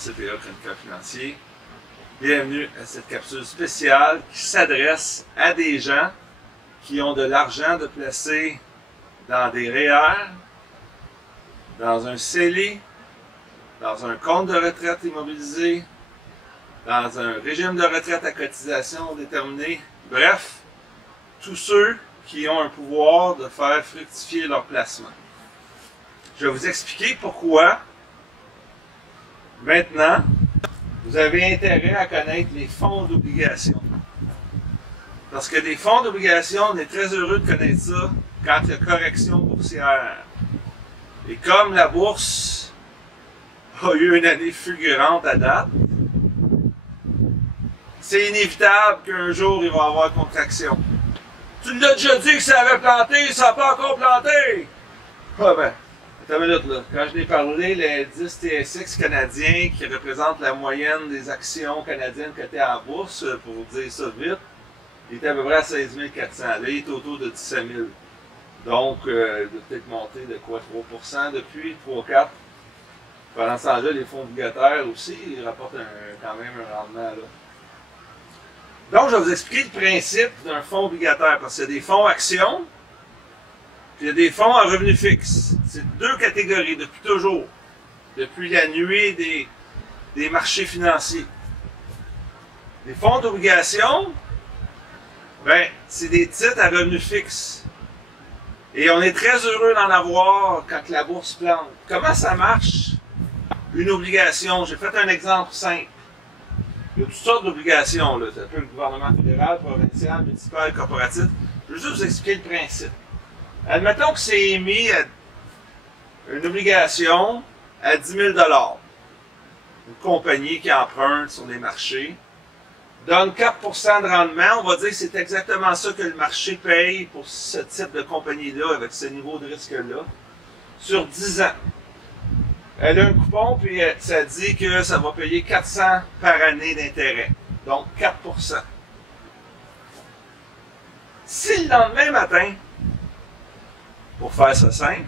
CPA Chroniqueur Financier. Bienvenue à cette capsule spéciale qui s'adresse à des gens qui ont de l'argent de placer dans des REER, dans un CELI, dans un compte de retraite immobilisé, dans un régime de retraite à cotisation déterminée. Bref, tous ceux qui ont un pouvoir de faire fructifier leur placement. Je vais vous expliquer pourquoi, maintenant, vous avez intérêt à connaître les fonds d'obligation. Parce que des fonds d'obligation, on est très heureux de connaître ça quand il y a correction boursière. Et comme la bourse a eu une année fulgurante à date, c'est inévitable qu'un jour il va y avoir contraction. Tu l'as déjà dit que ça avait planté, ça n'a pas encore planté! Ah ben, attends une minute là. Quand je l'ai parlé, l'indice TSX canadien qui représente la moyenne des actions canadiennes cotées en bourse, pour vous dire ça vite, il était à peu près à 16 400. Là, il est autour de 17 000. Donc, il doit peut-être monter de quoi? 3% depuis, 3-4%. Pendant ce temps-là, les fonds obligataires aussi, ils rapportent quand même un rendement là. Donc, je vais vous expliquer le principe d'un fonds obligataire, parce qu'il y a des fonds actions, puis il y a des fonds à revenus fixes. C'est deux catégories depuis toujours, depuis la nuée des marchés financiers. Les fonds d'obligation, ben, c'est des titres à revenus fixes. Et on est très heureux d'en avoir quand la bourse plante. Comment ça marche, une obligation? J'ai fait un exemple simple. Il y a toutes sortes d'obligations, là. C'est un peu le gouvernement fédéral, provincial, municipal, corporatif. Je veux juste vous expliquer le principe. Admettons que c'est émis une obligation à 10 000 $. Une compagnie qui emprunte sur les marchés donne 4% de rendement. On va dire que c'est exactement ça que le marché paye pour ce type de compagnie-là, avec ce niveau de risque-là, sur 10 ans. Elle a un coupon, puis ça dit que ça va payer 400 par année d'intérêt. Donc, 4%. Si le lendemain matin, pour faire ça simple,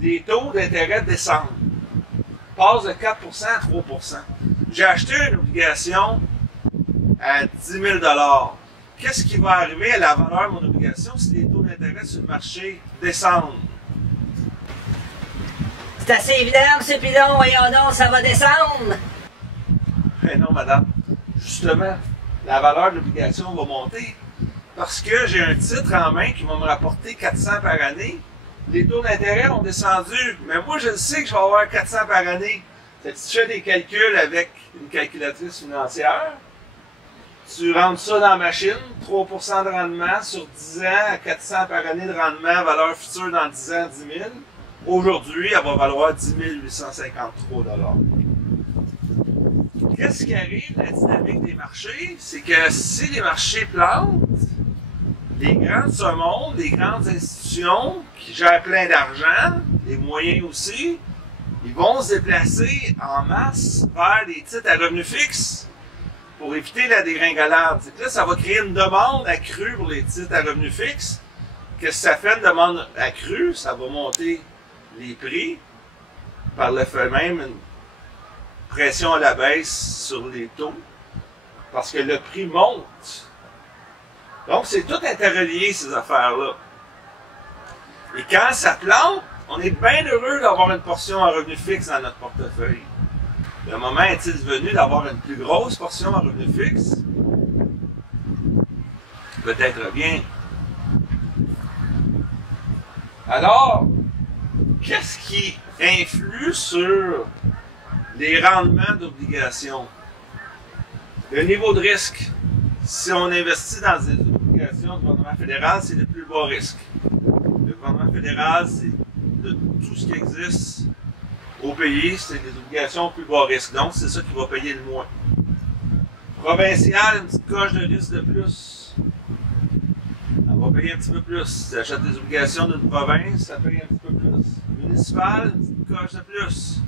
les taux d'intérêt descendent, passent de 4% à 3%. J'ai acheté une obligation à 10 000 $. Qu'est-ce qui va arriver à la valeur de mon obligation si les taux d'intérêt sur le marché descendent? C'est assez évident, M. Pilon, voyons donc, ça va descendre. Ben non, madame. Justement, la valeur de l'obligation va monter parce que j'ai un titre en main qui va me rapporter 400 par année. Les taux d'intérêt ont descendu, mais moi, je sais que je vais avoir 400 par année. Fait que si tu fais des calculs avec une calculatrice financière, tu rentres ça dans la machine, 3% de rendement sur 10 ans à 400 par année de rendement, valeur future dans 10 ans, 10 000. Aujourd'hui, elle va valoir 10 853 $. Qu'est-ce qui arrive, la dynamique des marchés? C'est que si les marchés plantent, les grands de ce monde, les grandes institutions qui gèrent plein d'argent, les moyens aussi, ils vont se déplacer en masse vers des titres à revenus fixes pour éviter la dégringolade. C'est que là, ça va créer une demande accrue pour les titres à revenus fixes. Qu'est-ce que ça fait, une demande accrue? Ça va monter les prix, par le fait même une pression à la baisse sur les taux, parce que le prix monte. Donc, c'est tout interrelié, ces affaires-là. Et quand ça plante, on est bien heureux d'avoir une portion en revenu fixe dans notre portefeuille. Le moment est-il venu d'avoir une plus grosse portion en revenu fixe? Peut-être bien. Alors, qu'est-ce qui influe sur les rendements d'obligations? Le niveau de risque. Si on investit dans des obligations du gouvernement fédéral, c'est le plus bas risque. Le gouvernement fédéral, c'est de tout ce qui existe au pays, c'est des obligations plus bas risque. Donc, c'est ça qui va payer le moins. Provincial, une petite coche de risque de plus. Elle va payer un petit peu plus. Si tu achètes des obligations d'une province, ça paye un petit peu plus. Municipal, une petite coche de plus.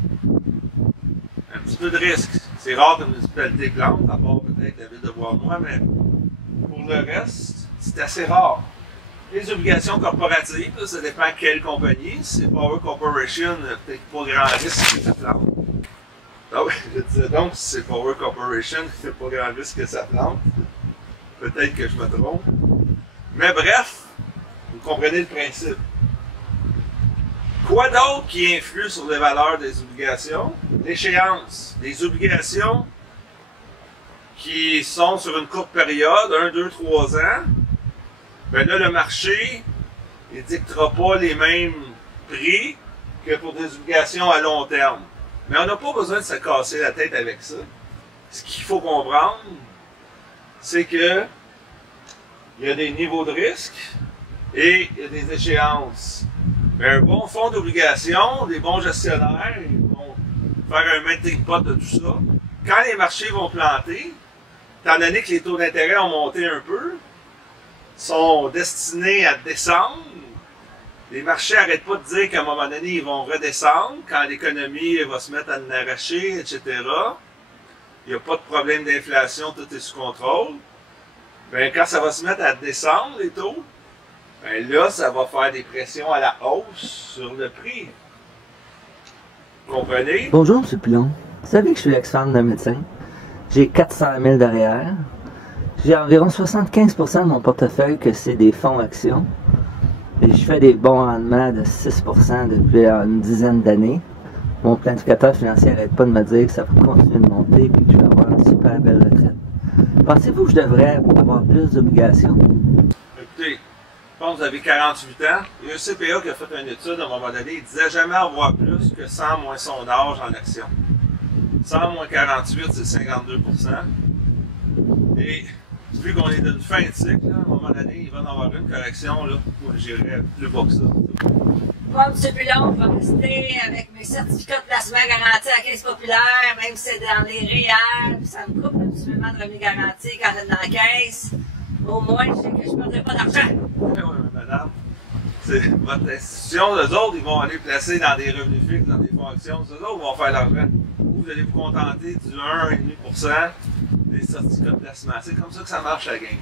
Un petit peu de risque. C'est rare qu'une municipalité plante, à part peut-être la ville de Bois-Noir, mais pour le reste, c'est assez rare. Les obligations corporatives, là, ça dépend quelle compagnie. Si c'est Power Corporation, peut-être pas grand risque que ça plante. Donc, je disais donc, si c'est Power Corporation, il n'y a pas grand risque que ça plante. Peut-être que je me trompe. Mais bref, vous comprenez le principe. Quoi d'autre qui influe sur les valeurs des obligations? L'échéance. Les obligations qui sont sur une courte période, 1, 2, 3 ans, ben là, le marché, il ne dictera pas les mêmes prix que pour des obligations à long terme. Mais on n'a pas besoin de se casser la tête avec ça. Ce qu'il faut comprendre, c'est que il y a des niveaux de risque et il y a des échéances. Mais un bon fonds d'obligation, des bons gestionnaires, ils vont faire un melting pot de tout ça. Quand les marchés vont planter, étant donné que les taux d'intérêt ont monté un peu, sont destinés à descendre, les marchés n'arrêtent pas de dire qu'à un moment donné, ils vont redescendre quand l'économie va se mettre à en arracher, etc. Il n'y a pas de problème d'inflation, tout est sous contrôle. Ben, quand ça va se mettre à descendre, les taux, ben là, ça va faire des pressions à la hausse sur le prix. Vous comprenez? Bonjour, M. Pilon. Vous savez que je suis ex-femme d'un médecin. J'ai 400 000 derrière. J'ai environ 75% de mon portefeuille que c'est des fonds actions. Et je fais des bons rendements de 6% depuis une dizaine d'années. Mon planificateur financier n'arrête pas de me dire que ça va continuer de monter et que je vais avoir une super belle retraite. Pensez-vous que je devrais avoir plus d'obligations? Écoutez, je pense que vous avez 48 ans. Il y a un CPA qui a fait une étude à un moment donné. Il disait jamais avoir plus que 100 moins son âge en action. 100 moins 48, c'est 52%. Et vu qu'on est d'une fin de cycle, là, à un moment donné, il va en avoir une correction. Là, où j'irai plus bas que ça. Moi, M. Pilon, je vais rester avec mes certificats de placement garantis à la Caisse populaire, même si c'est dans les REER, puis ça me coupe le petit paiement de revenu garanti quand c'est dans la caisse. Au moins, je sais que je ne perdrai pas d'argent. Oui, madame. C'est votre institution. Les autres, ils vont aller placer dans des revenus fixes, dans des fonds actions. Les autres vont faire l'argent. Vous allez vous contenter du 1,5% des certificats de placement. C'est comme ça que ça marche la game.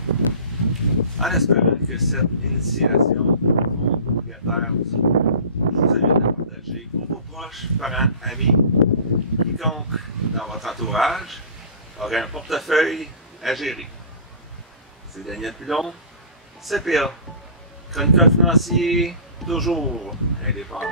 En espérant que cette initiation obligataire aussi, je vous invite à partager pour vos proches, parents, amis, quiconque dans votre entourage aurait un portefeuille à gérer. C'est Daniel Pilon, CPA, chroniqueur financier, toujours indépendant.